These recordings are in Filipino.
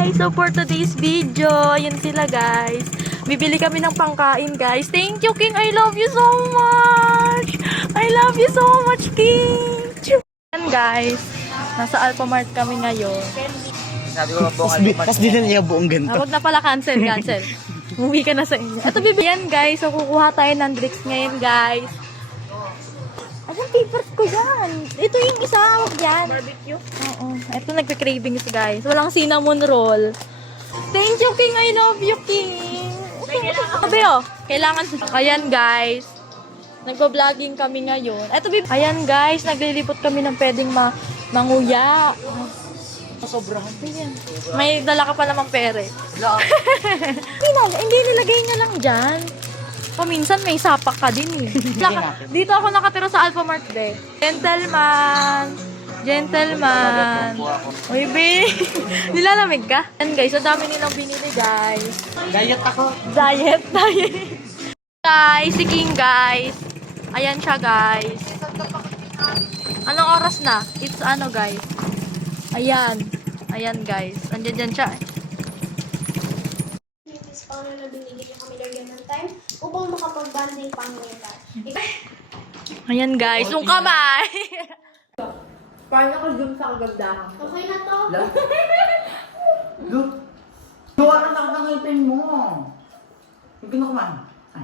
guys! So for today's video, yun sila guys. Bibili kami ng pangkain guys. Thank you King! I love you so much! I love you so much King! Yan guys, nasa Alphamart kami ngayon. Sabi ko buong Alphamart. Tapos din na niya buong ganito. Huwag na pala cancel. Uwi ka na sa inyo. Ito bibigyan guys. So kukuha tayo ng drinks ngayon guys. Ayan, favorite ko yan. Ito yung isa. Huwag yan. Barbecue? Oo. Ito nagka-cravings guys. Walang cinnamon roll. Thank you King. I love you King. Sabi oh. Kailangan. Ayan guys. Nagbo-vlogging kami ngayon. Ito ayan guys. Naglilipot kami ng pwedeng manguya. Sobrahan. May dala ka pa namang pere. Hindi nilagay niya lang dyan. Paminsan may sapak ka din eh. Dito ako nakatira sa Alphamart de. Gentleman. Uy, be. Nilalamig ka? Yan guys, ang dami nilang binili guys. Diet ako. Diet. Guys, si King guys. Ayan siya guys. Anong oras na? It's ano guys. Ayan guys. Andiyan dyan siya. Paano na binigyan kami lagyan ng time upang makapag-banding pangyayaran. Ayan guys, yung kamay. Paano ka dun sa kagandahan? Okay na to? Look. Gawa ka na ng ngipin mo. Huwag na kumain. Ay.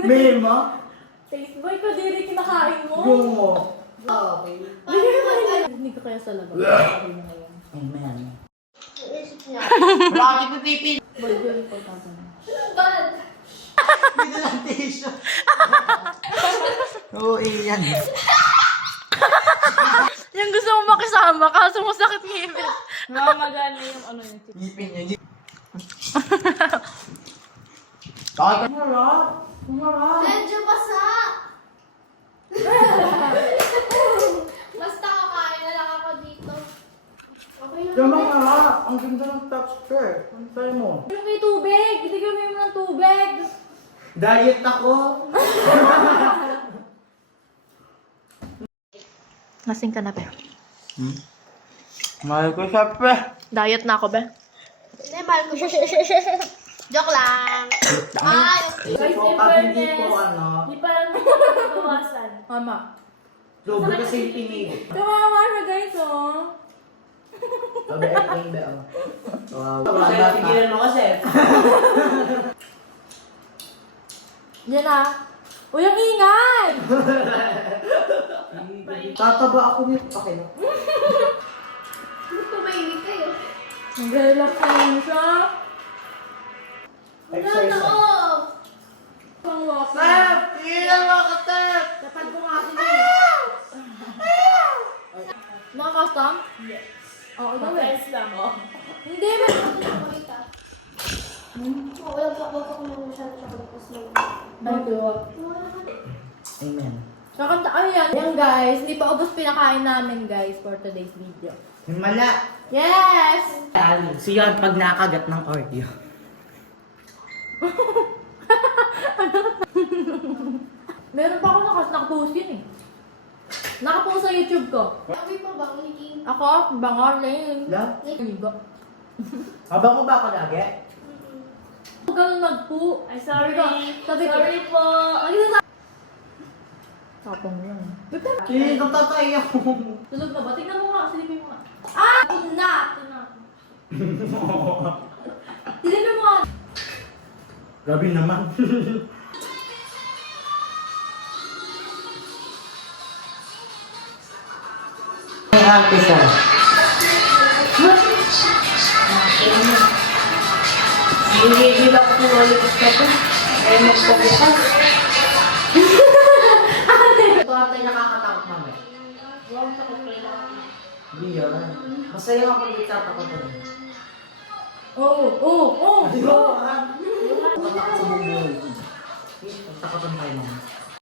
Mema? Taste boy ko, diri kinakain mo. Bungo. Okay. Hindi ka kaya sa labas. Amen. Isip niya. Bakit mo pipi? Boy, very important. Bad! Dito lang tissue. Oo, iyan. Yung gusto mo makisama, kaso masakit ngipin. Mamagana yung ano yung chips. Ngipin niya. Kaya ka marap. Medyo basa! Basta kakain na lang ako dito. Okay na Tama naman. nga, ang ganda ng texture. Ano tayo mo? Yung may tubig, bigyan mo ng tubig. Diet ako. Lasing ka na, be. Mahal ko siya, pre. Diet na ako, be. Hindi, mahal ko siya. Joke lang. Ay! Guys, pag hindi po ano, Di pa lang nabawasan. Mama. sobrang kasi yung pinili. Kawawa siya, guys, oh. Sabi, be, oh. Wow. Tigilan mo kasi. Yan na. Uy, ang ingay! Tataba ako nito. Okay na. Gusto mainit kayo. Nag-relax na lang siya. Exercise. Ano? Pang walking. Tep! Ilan mo ka, Tep! Dapat ko nga kasi Naka-custom? Hindi. Oo, ito lang, oh. Hindi, Makita. Wala pa kung ano siya tapos lang. Amen. Kakanta, ayan. Yan guys, hindi pa ubos pinakain namin guys for today's video. Himala. Yes! So yun, pag nakagat ng cardio. Meron pa ako nakapost yun eh. Nakapost sa YouTube ko. Sabi pa ba, King? Ako, bangaling. La? Ligo. Habang mo ba ako lagi? Huwag ganun nagpo. Ay, sorry. Sorry po. Ano yun sa... Tapang mo yan. Hindi, natatay ako. Tulog na ba? Tingnan mo nga. Silipin mo nga. Ah! Ito na! Silipin mo nga. Grabe naman. May happy sa. Hindi lang ko ulit ito. Ay, magpabukas. Ito ata yung nakakatakot namin. Huwag sa kailangan. Hindi yun. Masaya nga pag itatakot ko. Oo. Di ba? Takot sa bubuhay. Takot tayo naman.